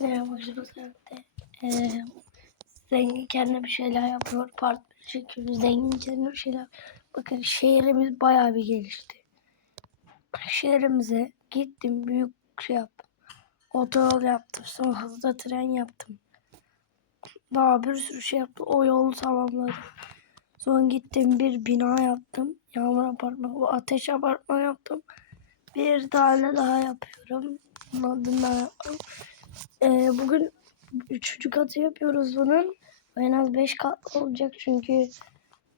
Merhaba arkadaşlar. Ee, zengin kendi bir şeyler yapıyor. Farklı çekiyor. Zengin kendi bir şeyler. Bakın şehrimiz bayağı bir gelişti. Şehrimize gittim büyük şey yaptım. Otoyol yaptım. Sonra hızlı tren yaptım. Daha bir sürü şey yaptım. O yolu tamamladım. Sonra gittim bir bina yaptım. Yağmur apartmanı, ateş apartmanı yaptım. Bir tane daha yapıyorum. Bunun adını daha yapmadım. Ee, bugün üçüncü katı yapıyoruz bunun. En az beş katlı olacak çünkü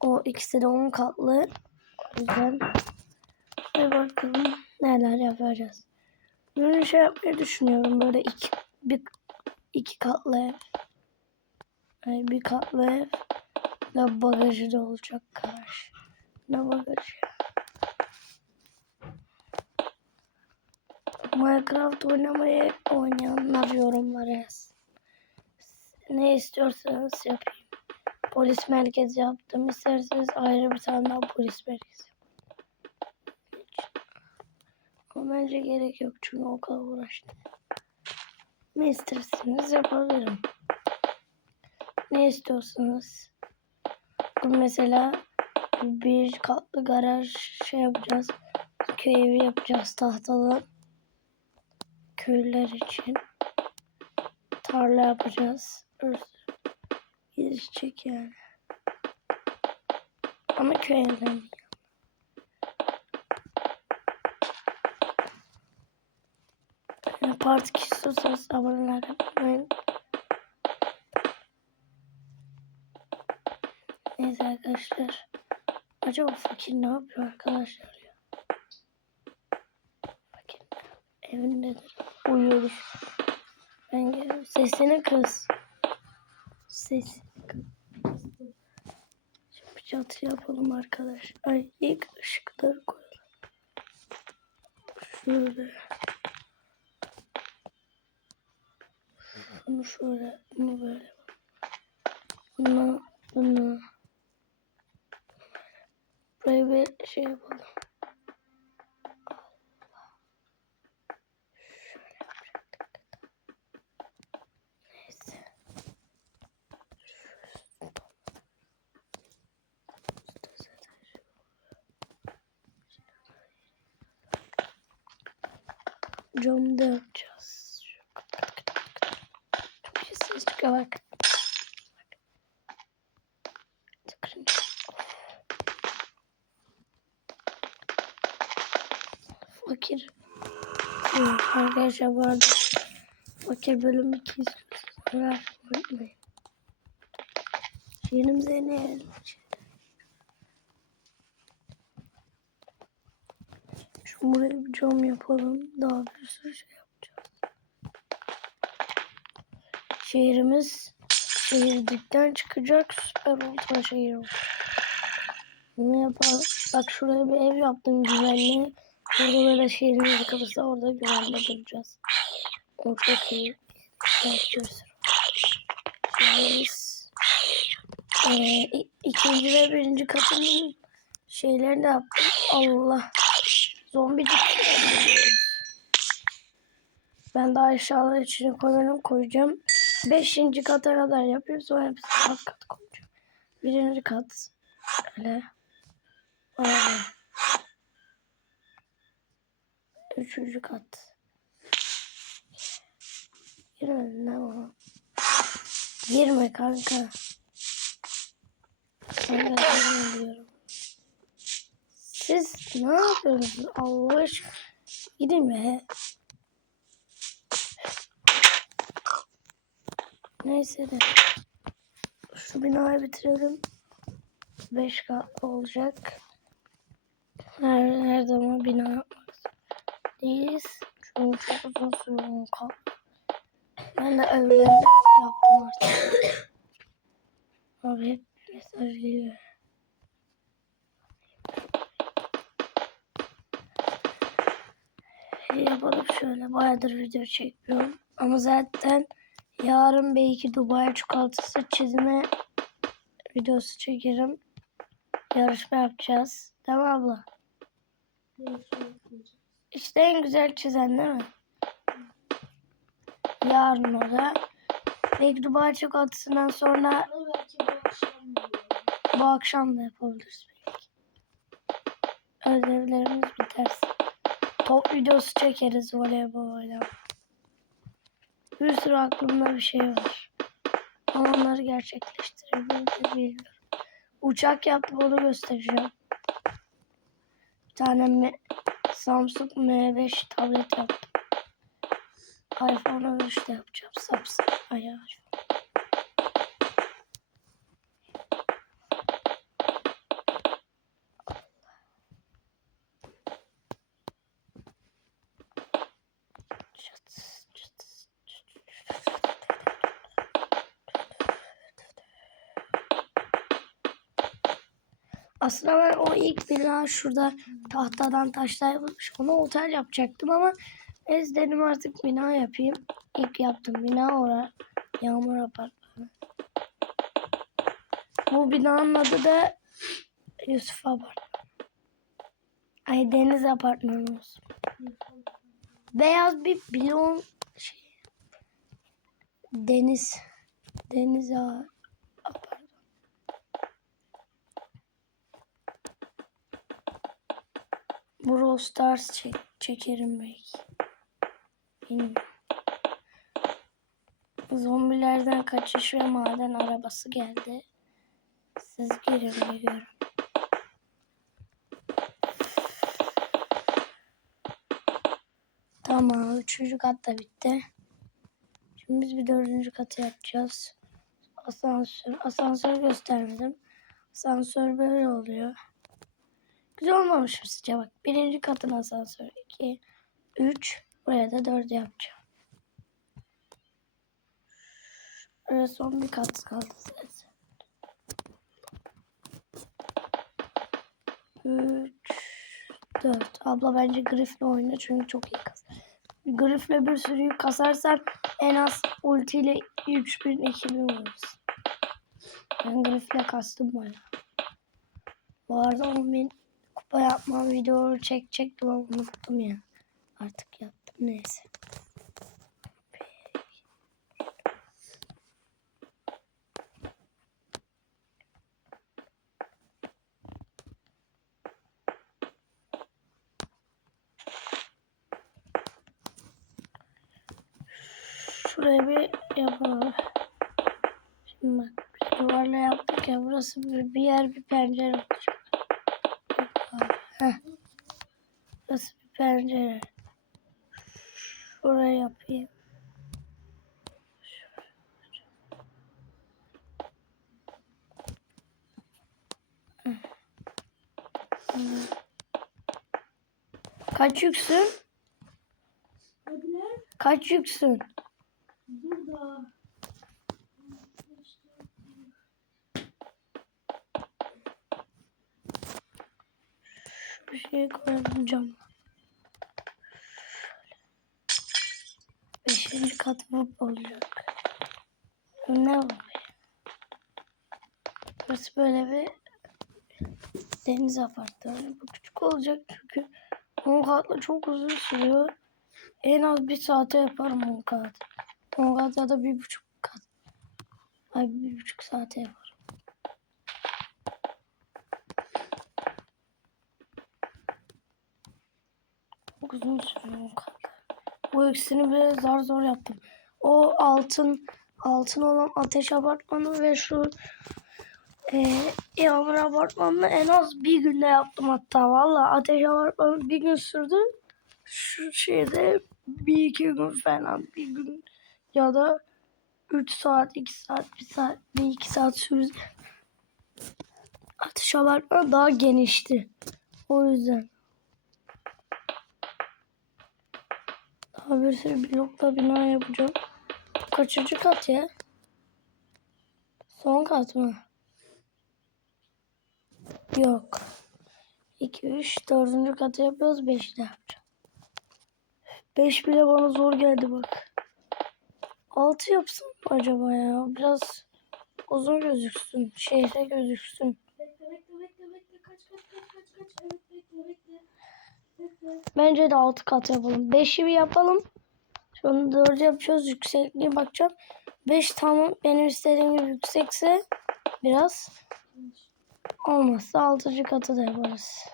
o ikisi de on katlı. O yüzden bir bakalım neler yapacağız. Böyle şey yapmayı düşünüyorum. Böyle iki, bir, iki katlı ev. Yani bir katlı ev. Ve bagajı da olacak kardeş. Ne bagajı? Minecraft oynamayı oynayanlar yorumlara yaz. Ne istiyorsanız yapayım. Polis merkezi yaptım. İsterseniz ayrı bir tane daha polis merkezi. Ama bence gerek yok çünkü o kadar uğraştım. Ne isterseniz yapabilirim. Ne istiyorsanız. Mesela bir katlı garaj şey yapacağız. Köy evi yapacağız tahtadan köylüler için tarla yapacağız. Gelişecek yani. Ama köy evlerini. Yani part 2 istiyorsanız aboneler yapmayın. Neyse arkadaşlar. Acaba fakir ne yapıyor arkadaşlar ya? Fakir evindedir. Uyuyoruz. Ben geliyorum. Sesini kız. Kız. Şimdi bir çatı yapalım arkadaş. Ay ilk ışıkları koyalım. Şöyle. Bunu şöyle. Bunu böyle. Bunu. Bunu. Buraya bir şey yapalım. Camda yapacağız. Çok iyi ses çıkıyor bak. Fakir. Evet, Arkadaşlar bu arada Fakir bölüm 2 istiyorsanız unutmayın. Yerimize ne yiyelim? Şu buraya bir cam yapalım. Daha bir sürü şey yapacağız. Şehrimiz şehirlikten çıkacak. Süper ultra şehir. Bunu yapalım. Bak şuraya bir ev yaptım güvenli. Burada böyle şehrimiz kapısı orada güvenli duracağız. O çok iyi. Yapıyoruz. Biz e, i- ikinci ve birinci katının şeylerini de yaptım. Allah. Zombi Ben daha eşyalar içine koymadım koyacağım. Beşinci kata kadar yapıyoruz. Sonra hepsini alt kat koyacağım. Birinci kat. Öyle. Öyle. Üçüncü kat. Girme ne o? Girme kanka. Kanka girme diyorum. Siz ne yapıyorsunuz Allah aşkına? Gidin be. Neyse de. Şu binayı bitirelim. Beş katlı olacak. Her, her zaman bina yapmak değiliz. Çünkü çok uzun sürüyor kalk. Ben de evlerimi yaptım artık. Abi hep mesaj geliyor. Yapalım şöyle. Bayağıdır video çekmiyorum. Ama zaten yarın belki Dubai çikolatası çizme videosu çekerim. Yarışma yapacağız. Tamam abla. İşte en güzel çizen değil mi? Yarın o da. Belki Dubai çikolatasından sonra bu akşam da yapabiliriz belki. Ödevlerimiz biterse. Top videosu çekeriz voleybol oynama. Bir sürü aklımda bir şey var. Onları gerçekleştirebilirim de bilmiyorum. Uçak yaptım onu göstereceğim. Bir tane M- Samsung M5 tablet yaptım. iPhone 13 de yapacağım. Samsung. Çıt, Aslında ben o ilk bina şurada tahtadan taşlar yapılmış. Ona otel yapacaktım ama ez dedim artık bina yapayım. İlk yaptım bina ora yağmur apartmanı. Bu binanın adı da Yusuf Apartmanı. Ay Deniz Apartmanı olsun. Beyaz bir blon şey. Deniz. Deniz ağa- apartmanı. Brawl Stars çek çekerim belki. Bilmiyorum. Zombilerden kaçış ve maden arabası geldi. Siz girin görün. Tamam. Üçüncü kat da bitti. Şimdi biz bir dördüncü katı yapacağız. Asansör. Asansör göstermedim. Asansör böyle oluyor. Güzel olmamış mı sizce? Bak birinci katın asansörü. 2, 3. Buraya da 4 yapacağım. Öyle son bir kat kaldı zaten. 3, 4. Abla bence Griff'le oyna çünkü çok iyi kasar. Griff'le bir sürü yük kasarsan en az ultiyle 3000 2000 vurursun. Ben Griff'le kastım bayağı. Bu arada 10.000 kupa yapmam video çekecektim ama unuttum ya. Artık yaptım neyse. Şuraya bir yapalım. Şimdi bak duvarla yaptık ya burası bir, bir yer bir pencere olacak. Heh. Burası bir pencere. Şuraya yapayım. Kaç yüksün? Kaç yüksün? Burada. Bir şey koyalım cam. Beşinci kat bu olacak. Ne be? Burası böyle bir deniz apartmanı. Bu küçük olacak çünkü 10 katlı çok uzun sürüyor. En az bir saate yaparım 10 kat. 10 kat ya da bir buçuk kat. Ay bir buçuk saate yaparım. Uzun sürüyor 10 kat. Bu ikisini bile zar zor yaptım. O altın altın olan ateş apartmanı ve şu e, yağmur apartmanını en az bir günde yaptım hatta. Valla ateş apartmanı bir gün sürdü. Şu şeyde bir iki gün falan bir gün ya da 3 saat, 2 saat, 1 saat, 1 2 saat sürdü. Ateş apartmanı daha genişti. O yüzden. Daha bir sürü blokla bina yapacağım. Kaçıncı kat ya? Son kat mı? Yok. 2, 3, 4. katı yapıyoruz. 5 de yapacağım. 5 bile bana zor geldi bak. 6 yapsam acaba ya? Biraz uzun gözüksün. Şehre gözüksün. Bekle bekle bekle bekle. Kaç kaç kaç kaç kaç. Evet bekle bekle. Bekle. Bence de 6 kat yapalım. 5'i bir yapalım. Sonra dördü yapacağız. Yüksekliğe bakacağım. 5 tamam. Benim istediğim gibi yüksekse biraz olmazsa 6. katı da yaparız.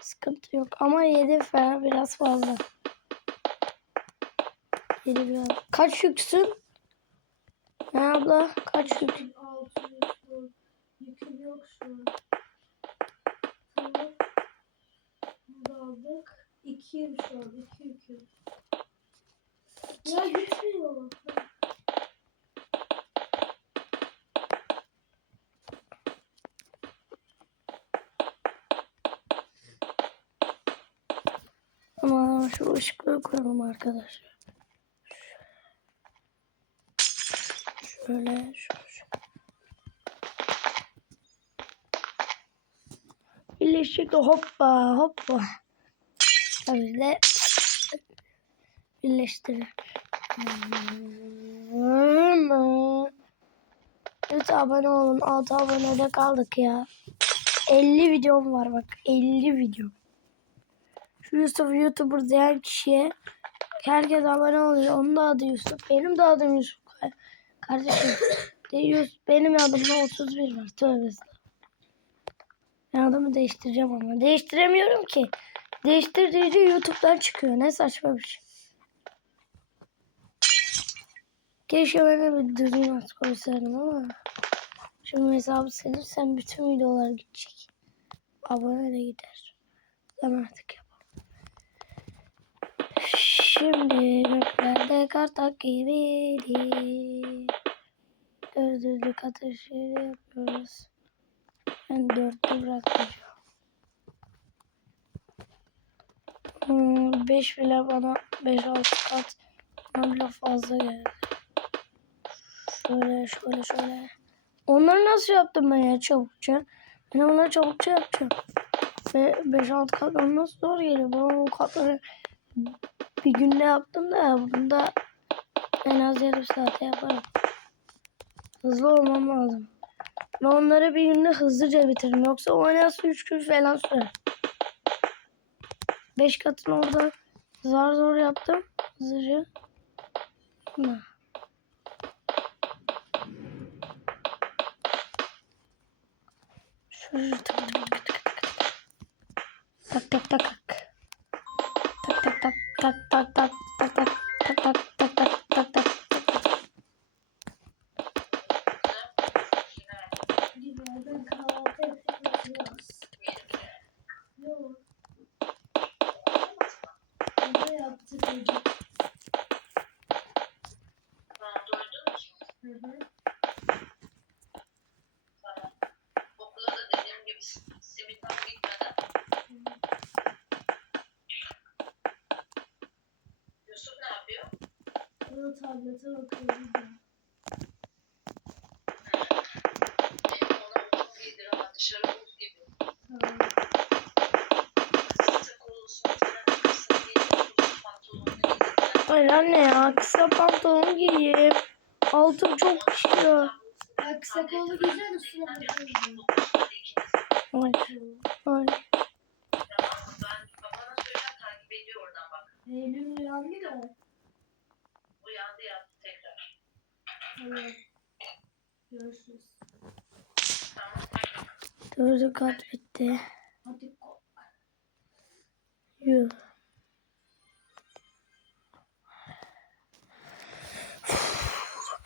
Sıkıntı yok. Ama 7 falan biraz fazla. 7 biraz. Kaç yüksün? Ne abla? Kaç yük? 600 bu. Yüküm yok şu an. Bunu aldık. İkiye bir şey oldu. İki iki. Ya gitmiyor. Ama şu ışıkları kuralım arkadaşlar. Şöyle şu ışık. Birleşik hoppa hoppa. De birleştirir. Lütfen abone olun. 6 abonede kaldık ya. 50 videom var bak. 50 video. Şu Yusuf YouTuber diyen kişiye herkes abone oluyor. Onun da adı Yusuf. Benim de adım Yusuf. Kardeşim. De Yusuf, benim adımda 31 var. Tövbe adımı değiştireceğim ama. Değiştiremiyorum ki. Değiştir deyince YouTube'dan çıkıyor. Ne saçma bir şey. Keşke ben bir düzgün at koysaydım ama. Şimdi hesabı silirsen bütün videolar gidecek. Abone de gider. Ben artık yapamam. Şimdi göklerde kartak gibiydi. Dördüncü atışı yapıyoruz. Ben dörtlü bırakmışım. Hmm, 5 bile bana 5-6 kat bile fazla geldi. Şöyle şöyle şöyle. Onları nasıl yaptım ben ya çabukça? Ben onları çabukça yapacağım. Ve 5-6 kat bana nasıl zor geliyor? Bana o katları bir günde yaptım da bunda en az yarım saate yaparım. Hızlı olmam lazım. Ve onları bir günde hızlıca bitiririm. Yoksa o en az 3 gün falan sürer. 5 katını orada zar zor yaptım. Hızlıca. Ama. Şöyle tık tık tık tık tak tak. Tak Abla tablete bakıyorum. Hayır anne ya kısa pantolon giyeyim. Altım çok pişiyor. Ya kısa pantolon güzel üstüne Ay. Ay. Eylül uyandı da. Tamam. Görüşürüz. Dördü kat bitti. Hadi. Yuh.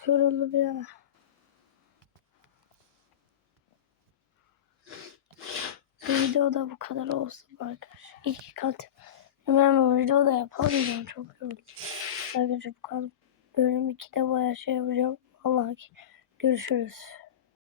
Yoruldum ya. Bu videoda bu kadar olsun arkadaşlar. İki kat. Ben bu videoda yapamayacağım. Çok yoruldum. Arkadaşlar bu kadar. Bölüm 2'de bayağı şey yapacağım. Allah görüşürüz.